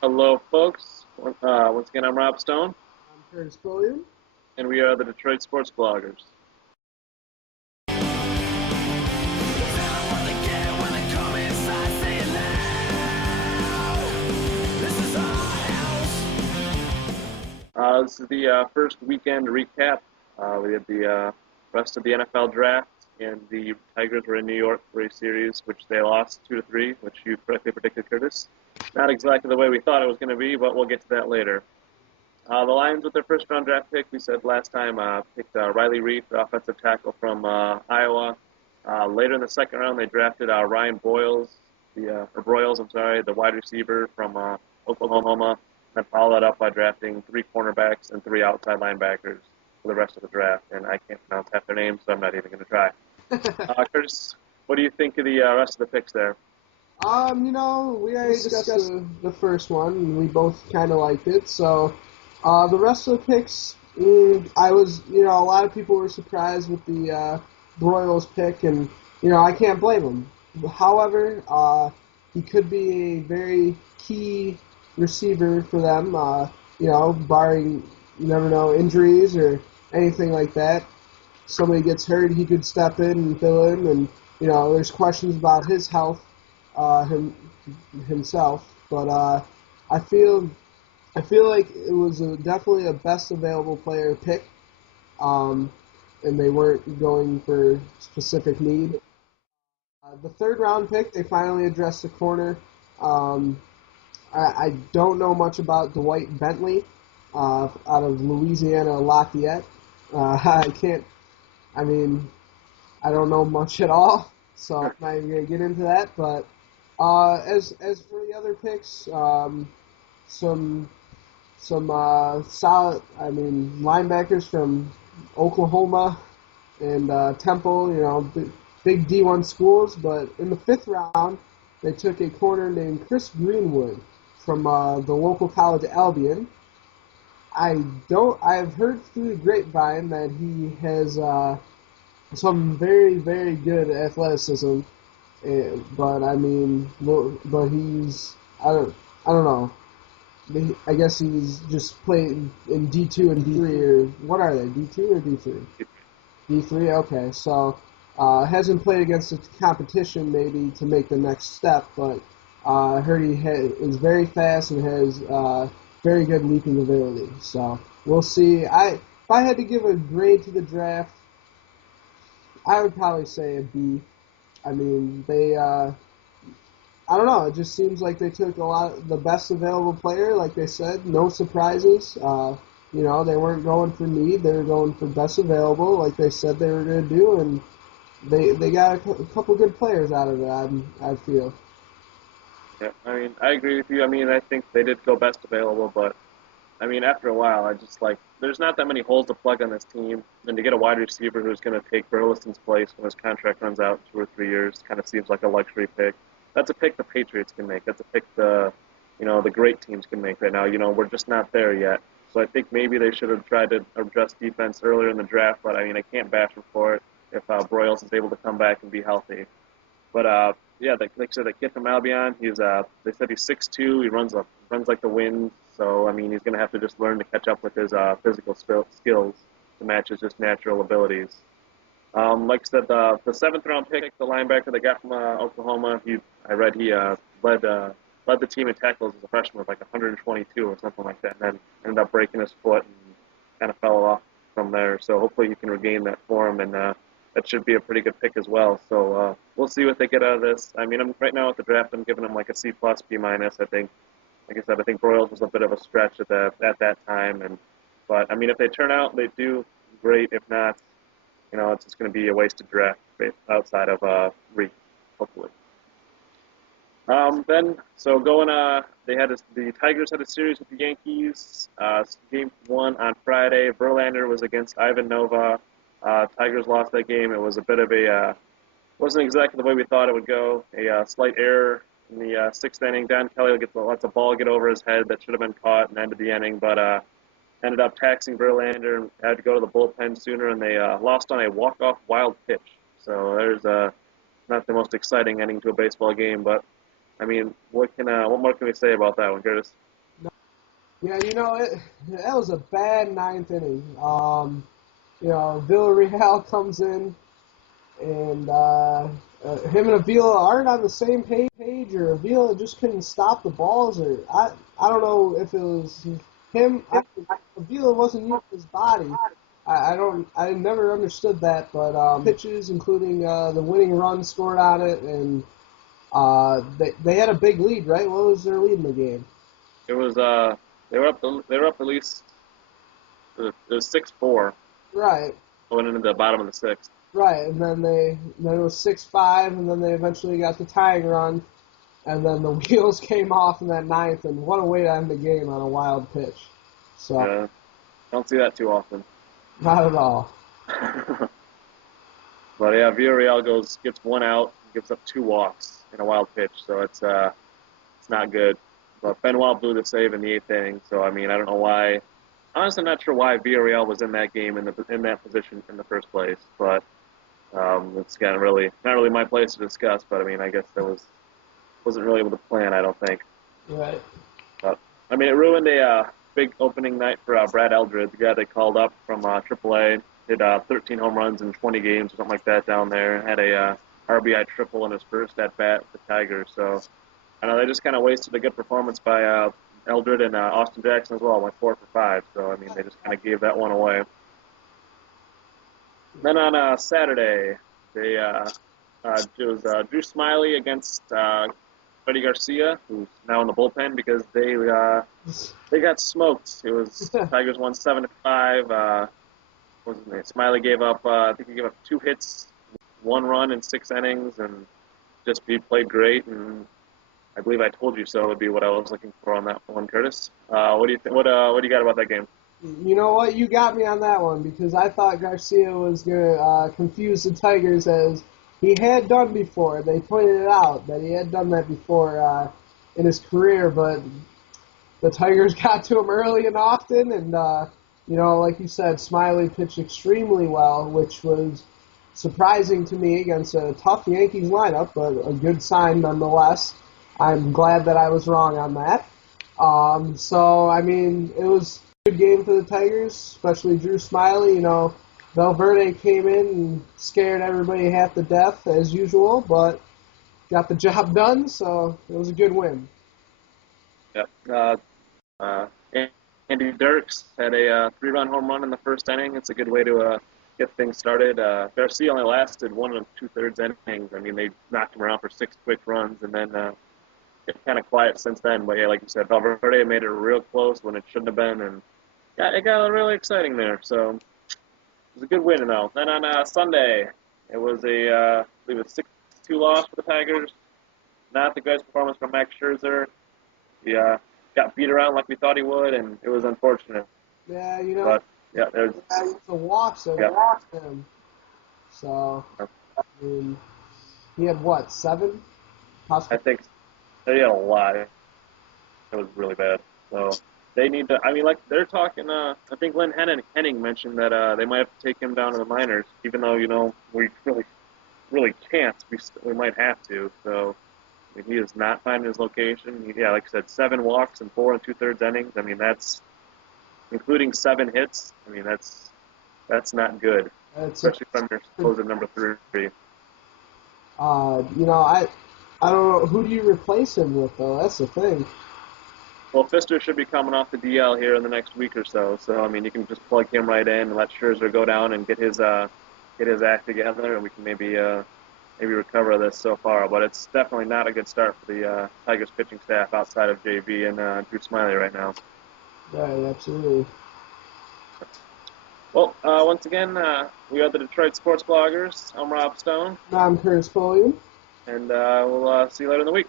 Hello, folks. Once again, I'm Rob Stone, I'm Curtis William. and we are the Detroit Sports Bloggers. This is the first weekend recap. We had the rest of the NFL draft, and the Tigers were in New York for a series, which they lost 2-3, which you correctly predicted, Curtis. Not exactly the way we thought it was going to be, but we'll get to that later. The Lions, with their first-round draft pick, we said last time, picked Riley Reed, the offensive tackle from Iowa. Later in the second round, they drafted Ryan Boyles, the wide receiver from Oklahoma, and followed that up by drafting three cornerbacks and three outside linebackers for the rest of the draft. And I can't pronounce half their names, so I'm not even going to try. Curtis, what do you think of the rest of the picks there? We already discussed the first one, and we both kind of liked it. So, the rest of the picks, a lot of people were surprised with the Royals pick, and, I can't blame them. However, he could be a very key receiver for them, barring, you never know, injuries or anything like that. Somebody gets hurt, he could step in and fill in, and, there's questions about his health himself, but I feel like it was definitely a best available player pick, and they weren't going for specific need. The third round pick, they finally addressed the corner. I don't know much about Dwight Bentley out of Louisiana Lafayette. I can't. I mean, I don't know much at all, so I'm not even gonna get into that, but. As for the other picks, some solid, linebackers from Oklahoma and Temple, big D1 schools. But in the fifth round, they took a corner named Chris Greenwood from the local college Albion. I've heard through the grapevine that he has some very, very good athleticism. But I don't know. I guess he's just playing in D2 and D3, or what are they, D2 or D3? D3, okay. So, hasn't played against the competition maybe to make the next step, but I heard he is very fast and has very good leaping ability. So, we'll see. If I had to give a grade to the draft, I would probably say a B. I mean, I don't know, it just seems like they took the best available player, like they said, no surprises. They weren't going for need, they were going for best available, like they said they were going to do, and they got a couple good players out of it, I feel. Yeah, I agree with you. I think they did go best available, but after a while, there's not that many holes to plug on this team, and to get a wide receiver who's going to take Burleson's place when his contract runs out in 2 or 3 years kind of seems like a luxury pick. That's a pick the Patriots can make. That's a pick the great teams can make right now. We're just not there yet. So I think maybe they should have tried to address defense earlier in the draft, but I can't bash them for it if Broyles is able to come back and be healthy. But yeah, like I said, that kid from Albion, they said he's 6'2", he runs like the wind. So he's going to have to just learn to catch up with his physical skills to match his just natural abilities. Like I said, the seventh round pick, the linebacker they got from Oklahoma, I read he led the team in tackles as a freshman with like 122 or something like that, and then ended up breaking his foot and kind of fell off from there. So hopefully he can regain that form, and that should be a pretty good pick as well. So we'll see what they get out of this. I'm right now at the draft, I'm giving them like a C plus, B minus. I think, like I said, I think Broyles was a bit of a stretch at that time, but if they turn out, they do great. If not, it's just going to be a wasted draft outside of Reed, hopefully. The Tigers had a series with the Yankees. Game one on Friday. Verlander was against Ivan Nova. Tigers lost that game. It was a bit of wasn't exactly the way we thought it would go. A slight error in the sixth inning. Don Kelly lets a ball get over his head that should have been caught and ended the inning, but ended up taxing Verlander and had to go to the bullpen sooner, and they lost on a walk-off wild pitch. So there's not the most exciting ending to a baseball game, but I mean, what more can we say about that one, Curtis? Yeah, that was a bad ninth inning. Villarreal comes in, and him and Avila aren't on the same page, or Avila just couldn't stop the balls, or I don't know if it was him. Avila wasn't using his body. I never understood that, but pitches, including the winning run scored on it, and they had a big lead, right? What was their lead in the game? It was they were up at least it was 6-4 Right. going into the bottom of the sixth. Right, and then it was 6-5, and then they eventually got the tying run, and then the wheels came off in that ninth, and what a way to end the game on a wild pitch. So Yeah, don't see that too often. not at all. But yeah, Villarreal gets one out, gives up 2 walks in a wild pitch, so it's not good. But Benoit blew the save in the 8th inning, so I mean I don't know why. Honestly, I'm not sure why Villarreal was in that game in that position in the first place, but it's kind of not really my place to discuss. But I mean, I guess that wasn't really able to plan. I don't think. Right. But I mean, it ruined a big opening night for Brad Eldred, the guy they called up from AAA. Hit 13 home runs in 20 games or something like that down there. Had a RBI triple in his first at bat with the Tigers. So I know they just kind of wasted a good performance by Eldred and Austin Jackson as well. Went 4 for 5. So I mean, they just kind of gave that one away. Then on Saturday, it was Drew Smiley against Freddie Garcia, who's now in the bullpen because they got smoked. It was Tigers won 7-5. What was his name? Smiley gave up. I think he gave up 2 hits, 1 run in 6 innings, and he played great. And I believe I told you so would be what I was looking for on that one, Curtis. What do you think? What do you got about that game? You know what? You got me on that one because I thought Garcia was going to confuse the Tigers as he had done before. They pointed it out that he had done that before in his career, but the Tigers got to him early and often, and like you said, Smiley pitched extremely well, which was surprising to me against a tough Yankees lineup, but a good sign nonetheless. I'm glad that I was wrong on that. So, I mean, it was a good game for the Tigers, especially Drew Smiley. Valverde came in and scared everybody half to death, as usual, but got the job done, so it was a good win. Yep. Andy Dirks had a 3-run home run in the first inning. It's a good way to get things started. Garcia only lasted 1 2/3 innings. I mean, they knocked him around for 6 quick runs, and then it's kind of quiet since then. But yeah, like you said, Valverde made it real close when it shouldn't have been, and it got really exciting there. So it was a good win, though. Then on Sunday, it was I believe a 6-2 loss for the Tigers. Not the greatest performance from Max Scherzer. He got beat around like we thought he would, and it was unfortunate. Yeah, But yeah, there's the walks that walked him. So, I mean, he had what, 7? I think they had a lot. It was really bad. So they need to. I mean, like they're talking. I think Glenn Henning mentioned that they might have to take him down to the minors, even though we really can't. We might have to. So I mean, he is not finding his location. Like I said, 7 walks and 4 2/3 innings. I mean, that's including 7 hits. I mean, that's not good, especially from your supposed number 3. I don't know, who do you replace him with, though? That's the thing. Well, Fister should be coming off the DL here in the next week or so. So, I mean, you can just plug him right in and let Scherzer go down and get his act together, and we can maybe recover this so far. But it's definitely not a good start for the Tigers pitching staff outside of JV and Drew Smiley right now. Right, absolutely. Well, once again, we are the Detroit Sports Bloggers. I'm Rob Stone. I'm Curtis Foley. And we'll see you later in the week.